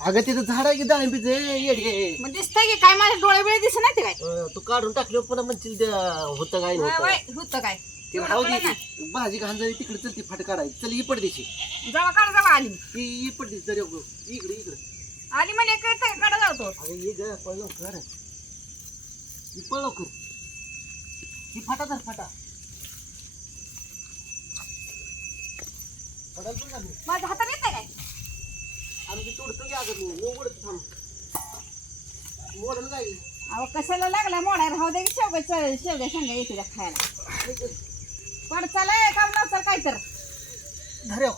अगं तिथं झाड आहे की डाळिंबीचे मग दिसतंय की काय? माझे डोळे बिळे दिसत नाही ते काय? अं, तू काढून टाकलं पुन्हा म्हणशील त्या होतं काय होय, होतं काय? ते तेवढं राहू कळलं दे ना. की. भाजी घाण जरी तिकडे चलती फाट काढायची. चल ही पडदेशी जेव्हा काढ जेव्हा आली. ती ही पडदेशी जरी अगं. इकडे इकडे. आली म्हणजे काय काढा जातो. अगं ये ग पळ लवकर. ही पळ लवकर. ही फाटा धर फाटा. पडाल पण झाली. माझ्या हातात येत काय? आम्ही तोडतो की अगं मी. मी ओढत थांब. मोडल जाईल. अहो कशाला लागला मोडायला राहू दे की शेवग्या शेवग्या शेंगा येते त्या खायला. पण चला काम नसल काय तर धर्यो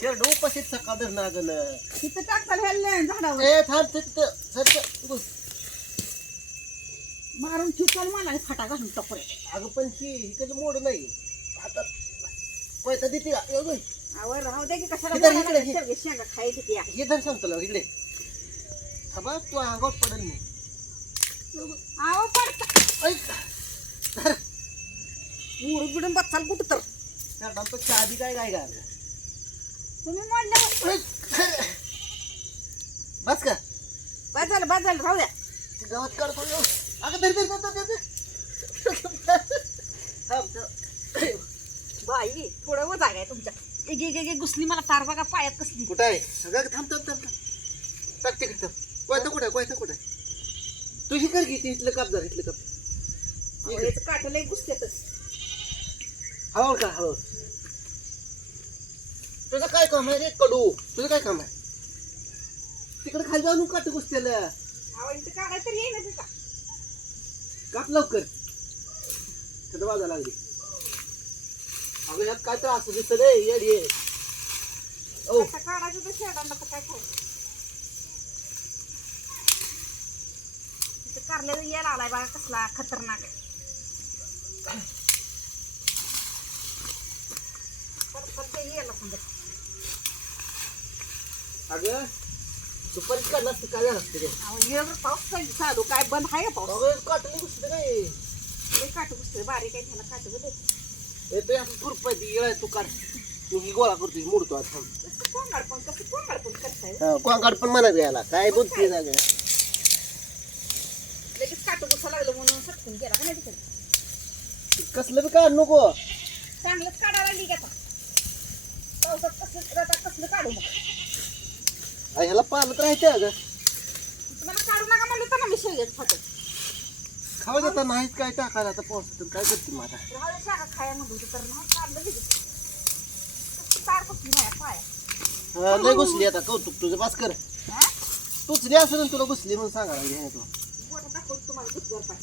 शेड उपाशीत सकाळ धर ना. गल तिथं टाकताल ह्याला झाडावर. ए थांब तिथं सर मारून चिचल मला फाटा घालून टपरे. अगं पण ही इकडे मोड नाही. आता पैसा देते का? ए राहू दे की कशाला इकडे, इकडे, शेंगा खायची ती हे धर सांगतो ना इकडे. थांबा तू अंगावर पडल नाही. अहो पडता ऐक. धर. उडून बिडून बसाल कुठं तर. त्या डॉक्टरच्या आधी काय काय काय तुम्ही. बस. का? बस झालं बस झालं राहू द्या. ते गावात काढतो. अगं धर धर धर धर धर थांब थांब. बाई थोडं व जागा आहे तुमच्या एक एक एक घुसली मला तार बघा पायात कसली. कुठं आहे? सगळं थांब थांब थांब थांब. टाक तिकडे थांब. कोयता कुठं? आहे कोयता कुठं? आहे तुझी कर की ती इथलं काप जरा इथलं काप अहो, याचं लय हळू का हळू तुझं काय काम आहे रे कडू? तुझं काय काम आहे? तिकडे खाली जाऊन काट अहो इथं काढायचं तर येईन तिथं. काप लवकर. कधी वाजा लागली. अगं यात काय त्रास दिसत रे येडी आहे. ओ. आता काढायचं तर शेडांना तर काय कारल्याला यायला आलाय बघा कसला खतरनाक ते यायला समजा. अगं दुपारी काढला असतं काय झालं असतं रे अहो एवढं पाऊस पाहिजे चालू. काय बंद आहे का पाऊस? अगं काटून घुसतं काय काट घुसते बारीक आहे त्याला काट घुसते येतोय असं खुरपाय ती येळाय तू काढ तू ही गोळा करतोय मोडतो आता कसं कोंगाड पण कसं कोंगाड पण करताय कोंगाड पण म्हणत याला काय बोलते ना? लगेच काट घुसा लागलं म्हणून सटकून गेला का नाही तिकडे कसलं बी काढ नको चांगलंच काढायला लागली का आता पावसात कसलं रटात कसलं काढू मग आ, ह्याला पालत राहते अगं तुम्हाला काढू नका म्हणलं तर ना मी शेवग्यात फाटत खावा जाता नाहीच काय टाकायला आता पावसातून. काय करते मग आता? राहू शाखा खाया म्हणत होती तर नाही काढलं लगेच कसं तार कसली नाही पाया. लय घुसली आता कौतुक तुझं. बस कर. हा? तुझली असं ना तुला घुसली म्हणून सांगा लागली हे तू बोटं दाखवतो तुम्हाला गुजगर पाय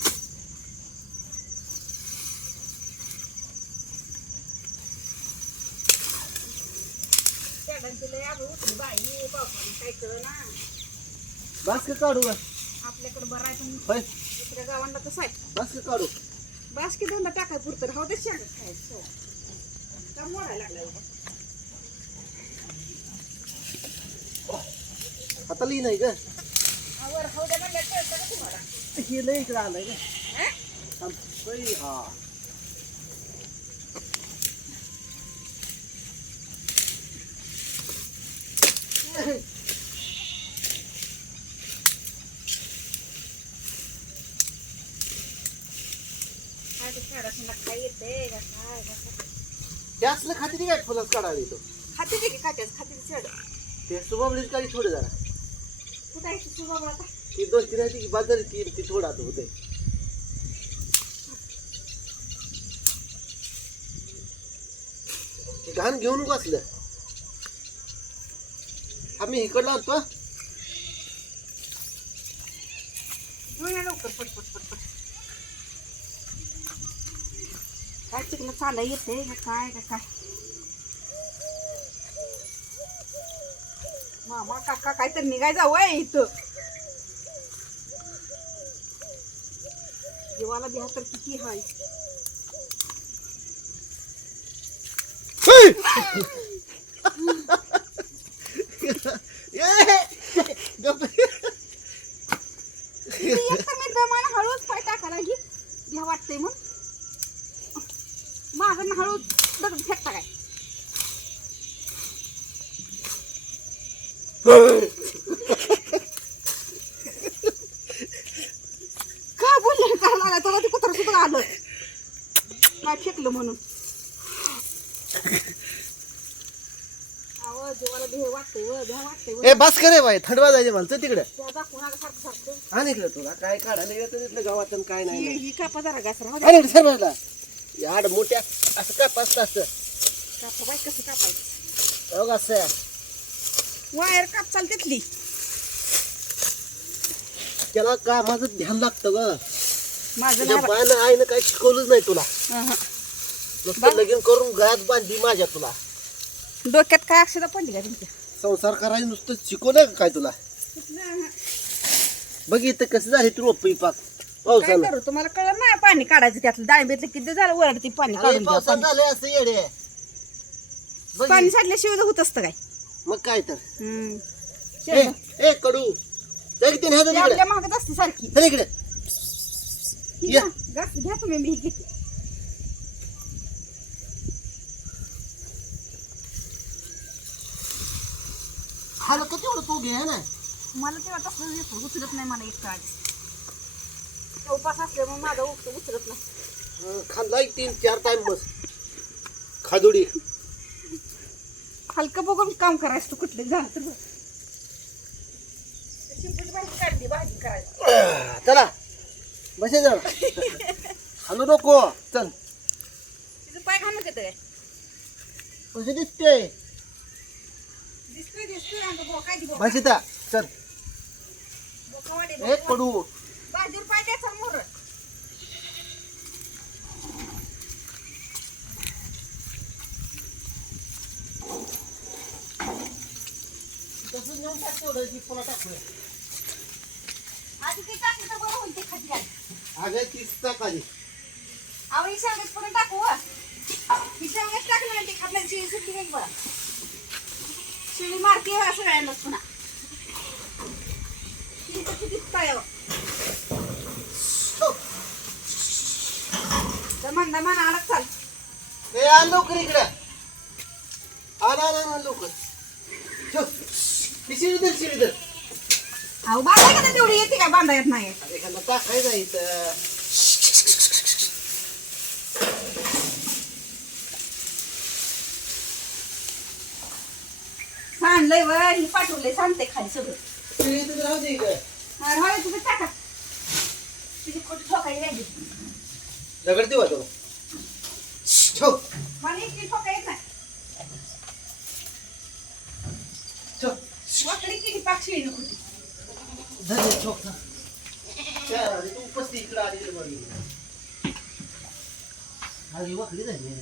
शेडांची लय आबू उठली बाई पावसाने काय कळ ना बस काढू का आपल्याकडे बरं आहे पण होय. दुसऱ्या गावांना कसं आहे बस काढू. बास की दोनदा टाकाय पुरतं. राहू दे शेंगा खायचं. का मोडायला लागला एवढा? आता लिही नाही ग. आवर राहू दे म्हणलं कळतं का तुम्हाला? हे लय इकडे आलंय ग. हा? हा. ते? ते असलं खाते ती काय फुलंच काढावी तो खाते ते की खात्याच खाते ते शेड. ते सुबाबलीच काढी थोडं जरा. कुठं आहे ती सुबाबा आता? ती दोन तीन आहे ती बाजारी ती ती थोडं आता होते घाण घेऊन नको असलं. आम्ही इकडला आणतो हा. घेऊन या लवकर पट पट पट पट काय तिकडं चालय येते काय का काय? मामा काका काय तर निघाय जाऊ आहे इथं. जीवाला बिहा तर किती हाय. हळूच पाय टाकायला ही बिहा वाटतंय मग. हळूच दगड फेकता काय? का बोलले का लागला तुला ते कुत्र सुद्धा आलं. काय फेकलं म्हणून? ए बस करे बाई थंड वाजायचे म्हणतो तिकडे. आणि इकडे तुला. काय काढायला येतं तिथलं गावात आणि काय नाही. सर बाजूला याड मोठ्या असं का पाच तास कापा बाई कसं कापायचं? हो का असं. आहे. वायर काप चाल तिथली त्याला कामाचं ध्यान लागतं ग? माझं तुझ्या नाही बायनं आईनं काही शिकवलंच नाही तुला. अहं. नुसतं लगीन करून गळ्यात बांधली माझ्या तुला. डोक्यात काय अक्षता पडली का तुमच्या? संसार करायचं नुसतं शिकवलं का काय तुला? बघ इथं कसं झाले तू रोपई पाक. काय पावसानं करू तुम्हाला कळलं नाही पाणी काढायचं त्यातलं. डाळिंबीतलं किती झालं वरडती पाणी अरे, काढून द्या असं येडे. बघ पाणी साठल्याशिवाय होत असतं काय? मग काय तर. हम्म. ए ए कडू. ती आपल्या मागत असते सारखी. चल इकडे. ही या. घ्या घास घ्या तुम्ही मी ही घेते तेवढं तू घे ना? मला तेव्हा तसं येतं उचलत नाही मला एक आधी उपास असल्यामुळे माझा उच उचलत नाही. खाल्ला एक तीन चार टाइम बस. खादुडी. हलकं बघून काम करायचं तू कुठलं झालं तर बघ. शिंपूची भाजी काढली भाजी करायची. चला. बसे जा खालू नको. चल. तिचं पाय घालून येतं काय कसे दिसते? दिसतोय दिसतोय ती बो बसिता चल. बोकावाडी ए बोकावाडी. कडू भाजीवर पाय द्यायचा मोर तसं नेऊन टाक तेवढं की पुन्हा टाकूया आधी ते टाकलं तर बरं होईल ते. अगं तीच टाक आधी अहो ही शेवगेच परत टाकू व. ही शेवगेच टाकलं नाही ते शिळी नाही बरं शिळी मारते बा सगळ्यांनाच पुन्हा किती तळ्यावर. हो. तर म्हणता म्हणा आडत चाल. ए आण लवकर इकडे. आण आण आण लवकर. ठेव. ही शिडी अहो बांधा का तेवढी? येते का? बांधा येत नाही. अरे ह्यांना टाकायचं इथं. सांडलंय व ही पाठवलंय सांगते खाली सगळं. शिडी इथं राहू दे इकडे. तुम्ही टाका. तुझी खोटी राहिली दगड देऊ आता ठेव मला इतकी ठोका येत नाही ठेव वाकडी किती पाक शिळी खोटी धर हे, ठेव ठेव. त्या, तू उपस्थित इकडे आली इकडे बघ. आली वाकडी झाली